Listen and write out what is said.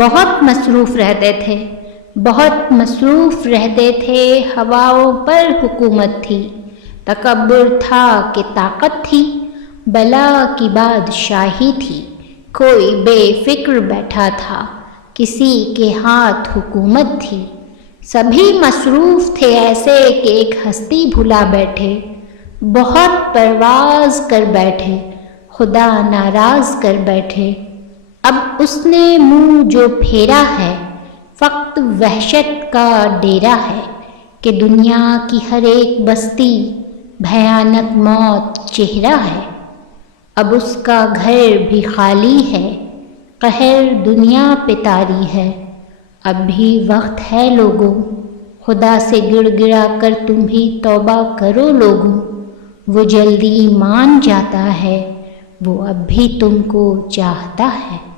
بہت مصروف رہتے تھے، بہت مصروف رہتے تھے۔ ہواؤں پر حکومت تھی، تکبر تھا کہ طاقت تھی، بلا کی بادشاہی تھی۔ کوئی بے فکر بیٹھا تھا، کسی کے ہاتھ حکومت تھی۔ سبھی مصروف تھے ایسے کہ ایک ہستی بھلا بیٹھے، بہت پرواز کر بیٹھے، خدا ناراض کر بیٹھے۔ اب اس نے منہ جو پھیرا ہے، فقط وحشت کا ڈیرا ہے کہ دنیا کی ہر ایک بستی بھیانک موت چہرہ ہے۔ اب اس کا گھر بھی خالی ہے، قہر دنیا پہ طاری ہے۔ اب بھی وقت ہے لوگوں، خدا سے گڑ گڑا کر تم بھی توبہ کرو لوگوں۔ وہ جلدی مان جاتا ہے، وہ اب بھی تم کو چاہتا ہے۔